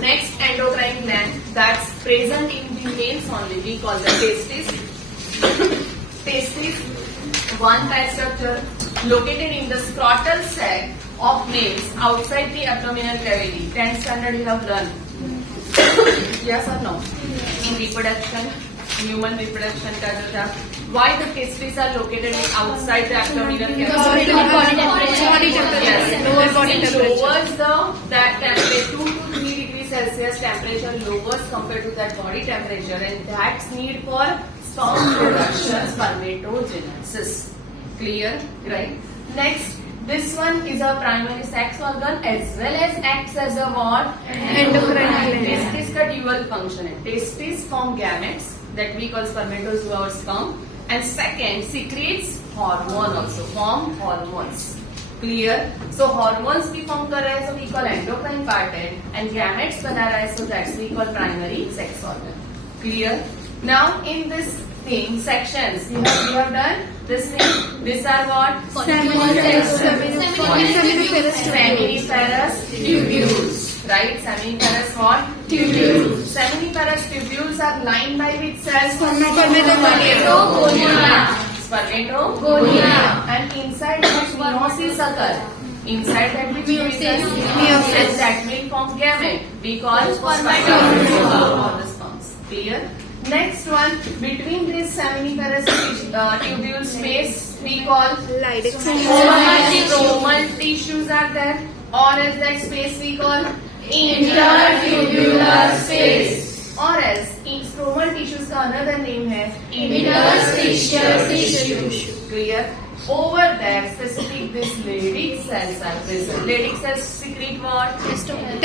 Next endocrine gland that's present in the males only, we call the testis. Testis, one type structure located in the scrotal sac of males outside the abdominal cavity. 10th standard you have learned. Yes or no? In reproduction, human reproduction का जो था, why the testes are located outside the abdominal cavity? Body temperature. Yes, Lower body it temperature. lowers that temperature 2 to 3 degrees Celsius temperature lowers compared to that body temperature, and that's need for sperm production, spermatogenesis. Clear, right? Next, this one is a primary sex organ as well as acts as a what? Endocrine gland. Testis का dual function है. Testis form gametes that we call spermatozoa or sperm, and second secretes hormone also, form hormones. Clear? So hormones भी form कर रहा है, so we call endocrine part है, and gametes बना रहा है, so that's we call primary sex organ. Clear? Now in this thing sections we have done this thing. These are what? Seminiferous tubules. Right? Seminiferous what? Tubules. Seminiferous tubules are lined by which cells? Spermatogonia. And inside that meiosis occur. Inside that meiosis that will form gamete. We call spermatozoa or the sperms. Clear? Next one, between this seminiferous tubule space we call stromal tissues are there, or else that space we call intertubular space, or else stromal tissues का another name है interstitial tissue. Clear? Over there specific this Leydig cells are present. Leydig cells secrete what? Testosterone.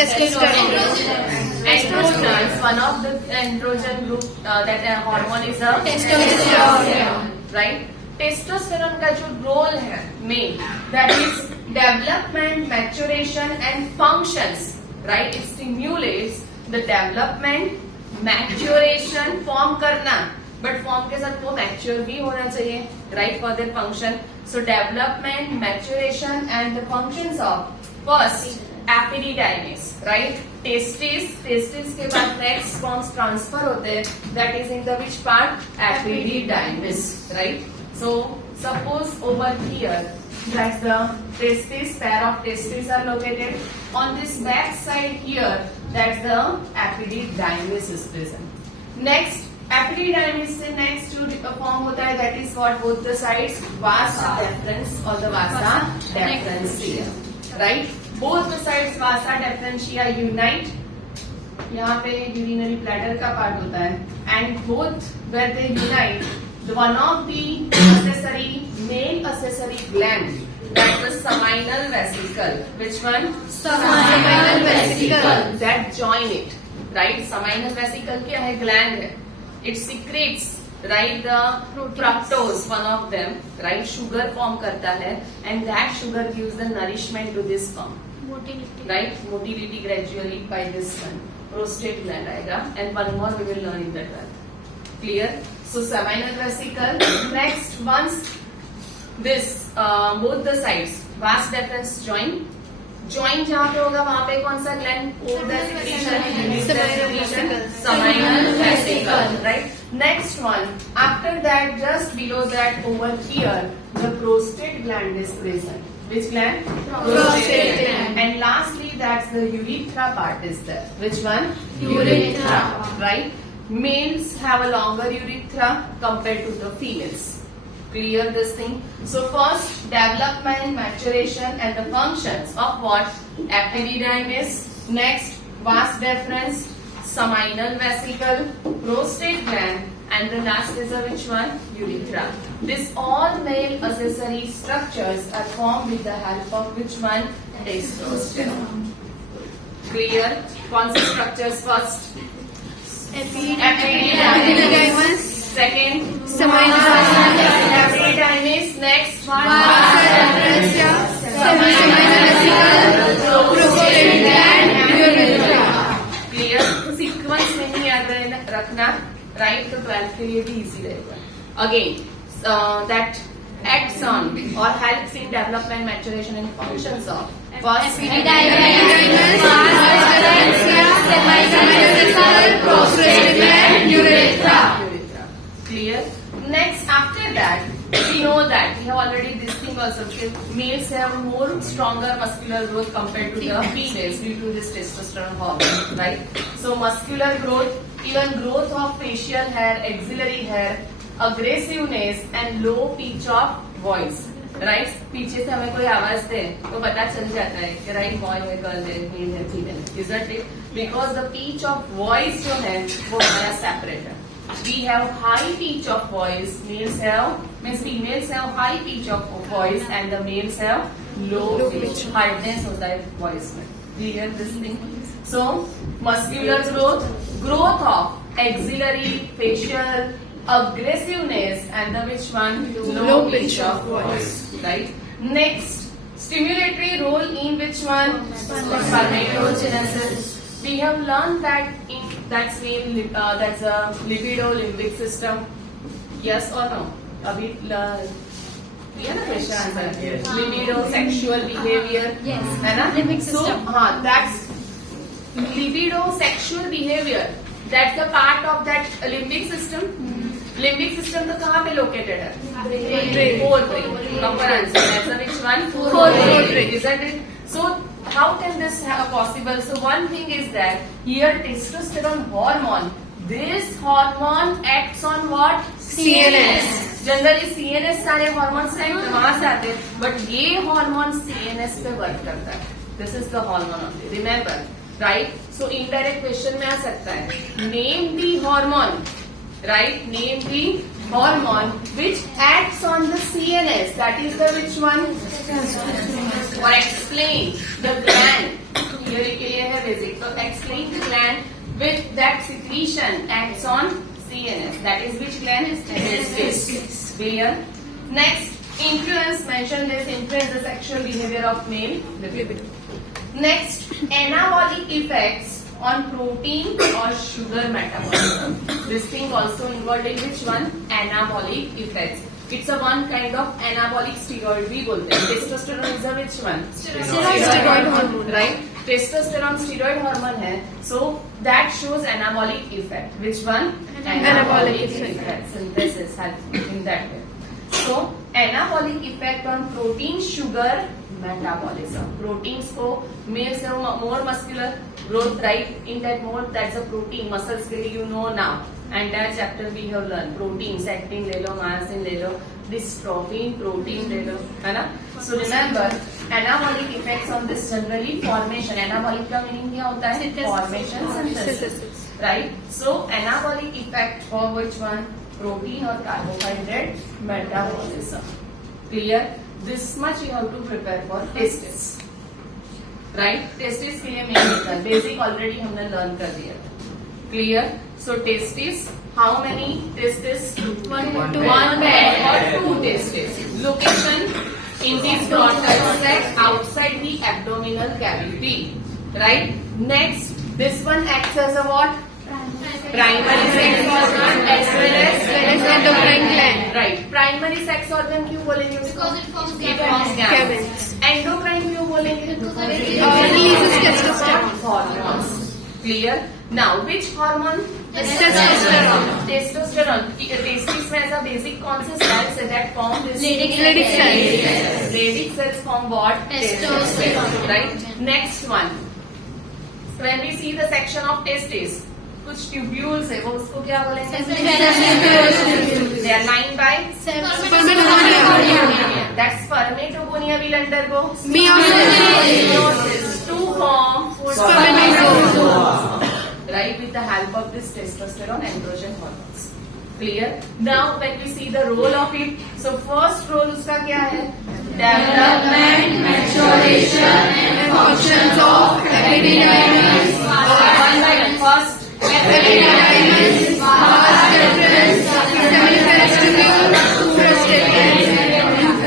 Androgens, one of the androgen group that hormone is a Testosterone. right? Testosterone का जो role है main, that is development, maturation and functions, right? It stimulates the development, maturation, form करना, but form के साथ वो mature भी होना चाहिए, right? For their function. So development, maturation and the functions of first epididymis, right? Testis के बाद next sperms transfer होते हैं, that is in the which part? Epididymis, right? So suppose over here that's the testis, pair of testes are located. On this back side here, that's the epididymis is present. Next, epididymis से next to form होता है, that is what both the sides vas deferens or the vasa deferentia, right? Both the sides vasa deferentia unite. यहाँ पे urinary bladder का part होता है, and both where they unite, one of the accessory main accessory gland, that's the seminal vesicle. Which one? Seminal vesicle. That join it, right? Seminal vesicle क्या है? Gland है. It secretes, right, the fructose, one of them, right, sugar form करता है, and that sugar gives the nourishment to this sperm, right? Motility gradually by this one. Prostate gland आएगा, and one more we will learn in the 12th. Clear? So seminal vesicle. Next, once this both the sides vas deferens join जहाँ पे होगा वहाँ पे कौन सा gland? Seminal vesicle, right? Next one, after that, just below that over here, the prostate gland is present. Which gland? Prostate gland. And lastly, that's the urethra part is there. Which one? Urethra, right? Males have a longer urethra compared to the females. Clear this thing? So first, development, maturation and the functions of what? Epididymis. Next, vas deferens, seminal vesicle, prostate gland, and the last is a which one? Urethra. This all male accessory structures are formed with the help of which one? Testosterone. Clear? कौन से structures first? Epididymis. Second, epididymis. Next one, prostate gland, urethra. Clear? Sequence में ही याद रखना, right? तो 12th के लिए भी easy रहेगा. Again, that acts on or helps in development, maturation and functions of first epididymis, males have more stronger muscular growth compared to the females due to this testosterone hormone, right? So muscular growth, even growth of facial hair, axillary hair, aggressiveness and low pitch of voice, right? पीछे से हमें कोई आवाज दे तो पता चल जाता है कि राइट बॉय है, गर्ल है, मेल है, फीमेल है, isn't it? Because the pitch of voice जो है वो हमारा separate है. We have high pitch of voice. Males have, means females have high pitch of voice and the males have low pitch. Hardness होता है voice में. Clear this thing? So muscular growth, growth of axillary, facial, aggressiveness and the which one? Low pitch of voice. Right. Next, stimulatory role in which one? Spermatogenesis. We have learned that that's a libido limbic system. Yes or no? अभी किया ना question answer. Libido, sexual behavior. Yes. है ना? Limbic So system. हाँ, that's libido, sexual behavior. That's the part of that limbic system. Limbic system तो कहाँ पे located है? Brain. Fourth brain. Proper answer. That's the which one? Fourth brain. Isn't it? So how can this have possible? So one thing is that here testosterone hormone. This hormone acts on what? CNS. Generally CNS सारे hormones हैं वहां से आते हैं, but ये hormone CNS पे work करता है. This is the hormone only. Remember, right? So indirect question में आ सकता है. Name the hormone. Right? Name the hormone which acts on the CNS. That is the which one? Or explain the gland. Here के लिए है basic. So explain the gland with that secretion acts on CNS. That is which gland? Testis. Clear? Next, influence. Mention this. Influence the sexual behavior of male. Next, anabolic effects on protein or sugar metabolism. This thing also involved in which one? Anabolic effects. It's a one kind of anabolic steroid we बोलते हैं. Testosterone is a which one? Steroid hormone. Right? Testosterone steroid hormone है. So that shows anabolic effect. Which one? Anabolic effect. Synthesis helps in that way. So anabolic effect on protein sugar metabolism. Proteins को males have more muscular growth, right? In that more, that's a protein. Muscles के लिए you know now. And that chapter we have learned. Proteins, actin ले लो, myosin ले लो, dystrophin, protein ले लो, है ना? So remember, anabolic effects on this generally formation. Anabolic का meaning क्या होता है? Formation, synthesis. Right? So anabolic effect for which one? Protein or carbohydrate metabolism. Clear? This much you have to prepare for testis. Right? Testis के लिए main method. Basic already हमने learn कर दिया. Clear? So testis, how many testis? One pair or two testis. Location in the frontal sac outside the abdominal cavity. Right? Next, this one acts as a what? Primary sex organ as well as endocrine gland. Right. Primary sex organ क्यों बोलेंगे उसको? Because it forms It forms gametes. gametes. Endocrine क्यों बोलेंगे? Releases testosterone. Hormones. Clear? Now, which hormone? Testosterone. Testosterone. Testis में ऐसा basic कौन से cells है that form this? Leydig cells. Leydig cells form what? Testosterone. Right. Next one. When we see the section of testis, कुछ tubules है वो उसको क्या बोलेंगे? They are lined by that spermatogonia will undergo meiosis to form spermatozoa. Right, with the help of this testosterone androgen hormones. Clear? Now when we see the role of it, so first role उसका क्या है? Development, maturation and functions of epididymis. One by one. First, epididymis, vas deferens, semifestucle, frustrated.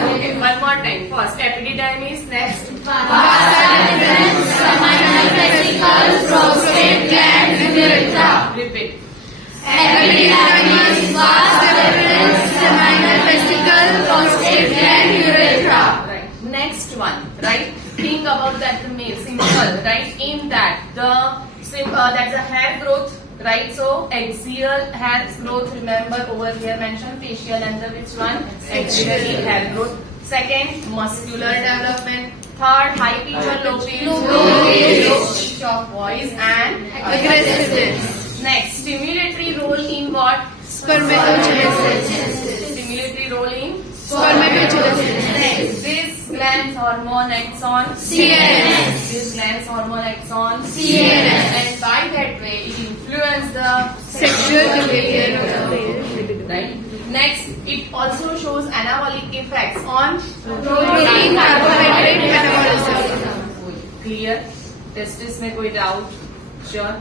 Okay, one more time. First, epididymis. Next, vas deferens, semifestucle, prostate gland, urethra. Repeat. Epididymis, vas deferens, semifestucle, prostate gland, urethra. Right. Next one. Right. Think about that male simple. Right. In that that's a hair growth. Right. So axial hair growth. Remember over here mentioned facial and the which one? Axillary hair growth. Second, muscular development. Third, high pitch or low pitch. Low pitch of voice and Aggressiveness. Next, stimulatory role in what? Spermatogenesis. Stimulatory role in Spermatogenesis. next. This gland's hormone acts on CNS. This gland's hormone acts on CNS. and by that way it influences the Sexual behavior of the libido. right. Next, it also shows anabolic effects on Protein, carbohydrate, metabolism. Clear? Testis में कोई doubt? Sure?